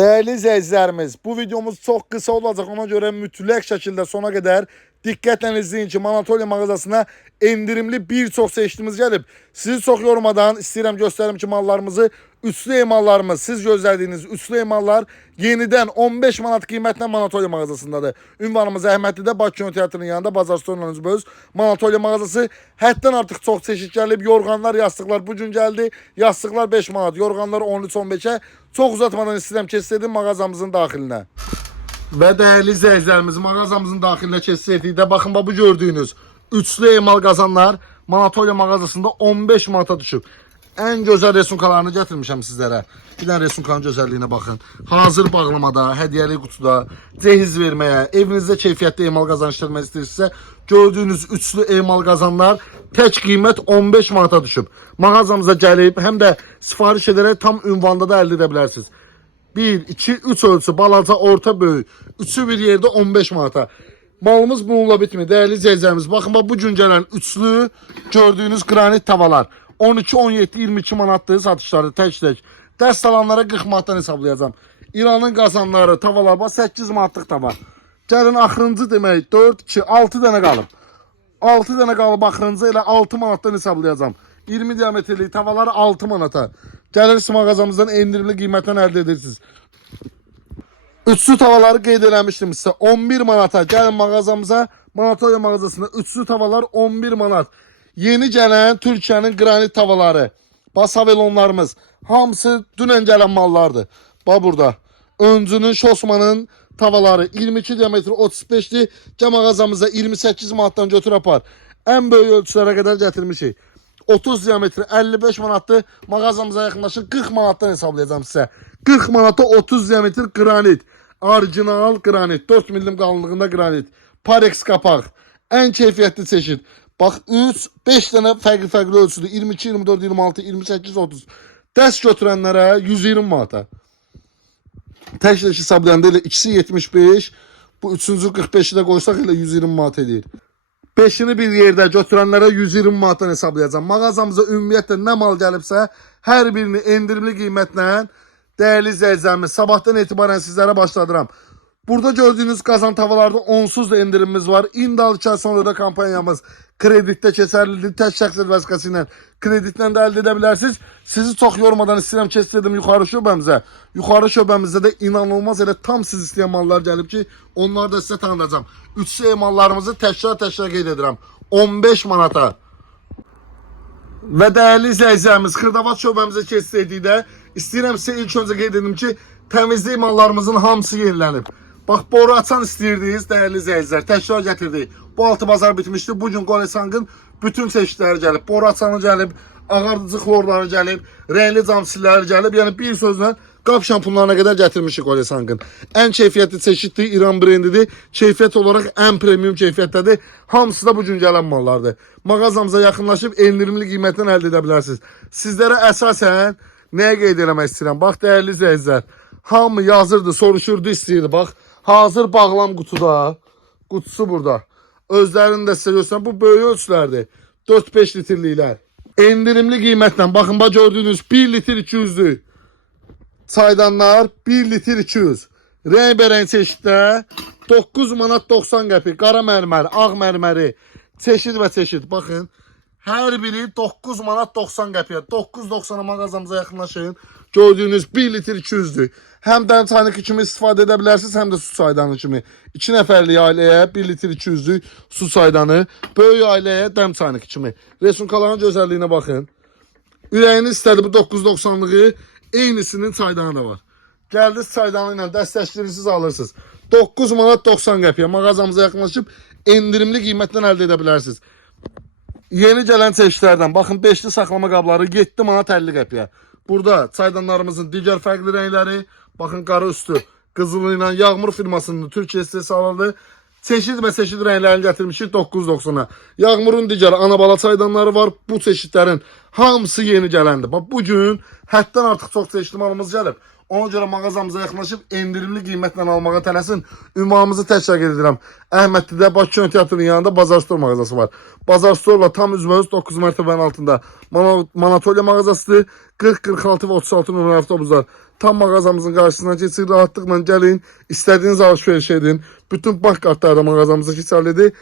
Değerli izləyicilərimiz, bu videomuz çok kısa olacak. Ona göre mütləq şəkildə sona kadar diqqətlə izləyin ki, Manatoliya mağazasına endirimli bir çox seçkimiz gəlib. Sizi çox yormadan istəyirəm göstərim ki, mallarımızı, üçlü emallarımız, siz gözlədiyiniz üçlü emallar yenidən 15 manat qiymətlə Manatoliya mağazasındadır. Ünvanımız Əhmədlidə, Bakı Kino Teatrının yanında, Bazar Storlarınız Böz, Manatoliya mağazası. Həddən artıq çox çeşid gəlib. Yorğanlar, yastıqlar bu gün gəldi. Yastıqlar 5 manat, yorğanlar 13-15'e. Çok uzatmadan istəyirəm keçsəydim mağazamızın daxilinə. Və dəyərli izləyicilərimiz, mağazamızın daxilinə keçsəydik, baxın bu gördüyünüz üçlü emal qazanlar Manatoliya mağazasında 15 manata düşüb. En gözəl resunkalarını gətirmişəm sizlərə. Bir dənə resunkanın gözəlliyinə baxın. Hazır bağlamada, hədiyyəli qutuda, cehiz verməyə, evinizdə keyfiyyətli emal qazanışdırmaq istəyirsinizsə, gördüyünüz üçlü emal qazanlar tək qiymət 15 manata düşüb. Mağazamıza gəlib, həm də sifariş edərək tam ünvanda da əldə edə bilərsiniz. 1, 2, 3 ölçü, balaca, orta, böyük. Üçü bir yerdə 15 manata. Malımız bununla bitmir. Değerli izləyicilərimiz, baxın bu gün gələn üçlü gördüyünüz granit tavalar. 12, 17, 22 manatdır satışları tək-tək. Dəst alanlara 40 manatdan hesablayacağım. İranın qazanları, tavalar, 8 manatlıq tava. Gəlin axırıncı demək, 4, 2, 6 dənə qalıb. 6 dənə qalıb axırıncı elə 6 manatdan hesablayacağım. 20 diametrli tavalar 6 manata. Gəlirsiniz mağazamızdan endirimli qiymətdən əldə edirsiniz. Üçlü tavaları qeyd eləmişdim sizə 11 manata. Gəlin mağazamıza, Manatoliya mağazasında üçlü tavalar 11 manat. Yeni gələn Türkiyənin granit tavaları, basavelonlarımız, hamısı dünən gələn mallardır. Bax burada. Öncünün Şosmanın tavalары 22 diametr 35'ti. Mağazamıza 28 manatdan götür apar. En böyük ölçülərə qədər gətirmişik. 30 diametr 55 manatdır. Mağazamıza yaxınlaşır 40 manatdan hesablayacağım sizə. 40 manata 30 diametr granit. Orijinal granit. 4 milim qalınlığında granit. Parex qapaq. En keyfiyyətli çeşid. Bax 3, 5 dənə fərqli ölçüdür. 22, 24, 26, 28, 30. Dəst götürənlərə 120 manata. Tək hesablayanda elə ikisi 75. Bu üçüncü 45'i də qoysaq elə 120 manat edir. 5'ini bir yerdə götürənlərə 120 manatdan hesablayacağım. Mağazamıza ümumiyyətlə nə mal gəlibsə, hər birini endirimli qiymətlə değerli izləyicilərimiz sabahtan etibarən sizlərə başladıram. Burada gördüğünüz qazan tavalarda onsuz da endirimimiz var. İndi aldıktan sonra da kampanyamız kreditdə keçərlidir. Tək şəxsiyyət vəsiqəsi ilə kreditlə də əldə edə bilərsiniz. Sizi çox yormadan istəyirəm keçsəydim yuxarı şöbəmizə. Yuxarı şöbəmizdə də inanılmaz elə tam siz istəyən mallar gəlib ki, onları da sizə tanıdacağım. Üçlü emallarımızı təkrar qeyd edirəm. 15 manata. Və dəyərli izləyicilərimiz, Xırdavat şöbəmizə keçsəydik də istəyirəm sizə ilk öncə qeyd edim ki, təmizlik mallarımızın hamısı yenilənib. Bax, boru açan istəyirdiniz, dəyərli izləyicilər, təkrar gətirdik. Bu altı bazar bitmişdi. Bugün Qolesangın bütün çeşidləri gəlib. Boru açanı gəlib, ağardıcı xlorları gəlib, rəngli cam silləri gəlib. Yəni bir sözlə qap şampunlarına qədər gətirmişik Qolesangın. Ən keyfiyyətli çeşiddir, İran brendidir. Keyfiyyət olaraq ən premium keyfiyyətdədir. Hamısı da bugün gələn mallardır. Mağazamıza yaxınlaşıb endirimli qiymətdən əldə edə bilərsiniz. Sizlərə əsasən nəyə qeyd eləmək istəyirəm? Bax, dəyərli izləyicilər, hamı yazırdı, soruşurdu, istəyirdi. Bax, hazır bağlam qutuda, qutusu burada. Özlərini də sizə göstərəm. Bu böyük ölçülərdir. 4-5 litrliklər. Endirimli qiymətlə. Baxın, gördüyünüz 1 litr 200'dür. Çaydanlar 1 litr 200. Rəng-bərəng çeşiddə 9 manat 90 qəpik. Qara mərmər, ağ mərməri, çeşid və çeşid. Baxın, hər biri 9 manat 90 qəpiyə. 9.90'a mağazamıza yaxınlaşın. Gördüyünüz 1 litr 200'dür. Həm dəm çaydanı kimi istifadə edə bilərsiniz, həm də su çaydanı kimi. 2 nəfərlik ailəyə 1 litr 200'lük su çaydanı, böyük ailəyə dəm çaydanı kimi. Resunkaların gözəlliyinə baxın. Ürəyiniz istədi bu 9.90'lığı, eynisinin çaydanı da var. Gəldiniz çaydanı ilə dəstəkləyirsiniz, alırsınız. 9 manat 90 qəpiyə mağazamıza yaxınlaşıb endirimli qiymətdən əldə edə bilərsiniz. Yeni gələn çeşidlərdən baxın, 5'li saxlama qabları 7 manat 50 qəpiyə. Burada çaydanlarımızın digər fərqli rəngləri, baxın qarı üstü, qızılı ilə Yağmur firmasının Türkiyə istehsalıdır. Çeşid və çeşid rənglərini gətirmişik 9.90'a. Yağmurun digər anabala çaydanları var. Bu çeşidlərin hamısı yeni gələndir. Bax, bugün həddən artıq çox çeşidli malımız gəlib. Ona görə mağazamıza yaxınlaşıb endirimli qiymətlə almağa tələsin. Ünvanımızı təkrar edirəm. Əhmədlidə Bakı Kinoteatrının yanında Bazar Store mağazası var. Bazar Store'la tam üzbəüz 9 mərtəbənin altında Manatoliya mağazasıdır. 40, 46 və 36 nömrəli avtobuslar tam mağazamızın qarşısından keçir. Rahatlıqla gəlin, istədiyiniz alış-veriş edin. Bütün bank kartları da mağazamızda keçərlidir.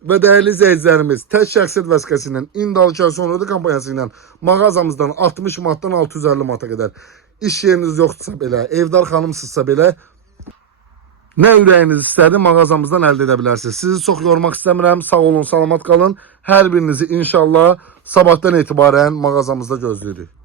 Və dəyərli izləyicilərimiz, tək şəxsiyyət vəsiqəsi ilə, indi alışveriş sonradı kampanyası ilə mağazamızdan 60 manatdan 650 manata qədər iş yeriniz yoxdursa belə, evdar xanımsızsa belə, nə ürəyiniz istədi mağazamızdan əldə edə bilərsiniz. Sizi çox yormaq istəmirəm. Sağ olun, salamat qalın. Hər birinizi inşallah sabahdan etibarən mağazamızda gözləyirik.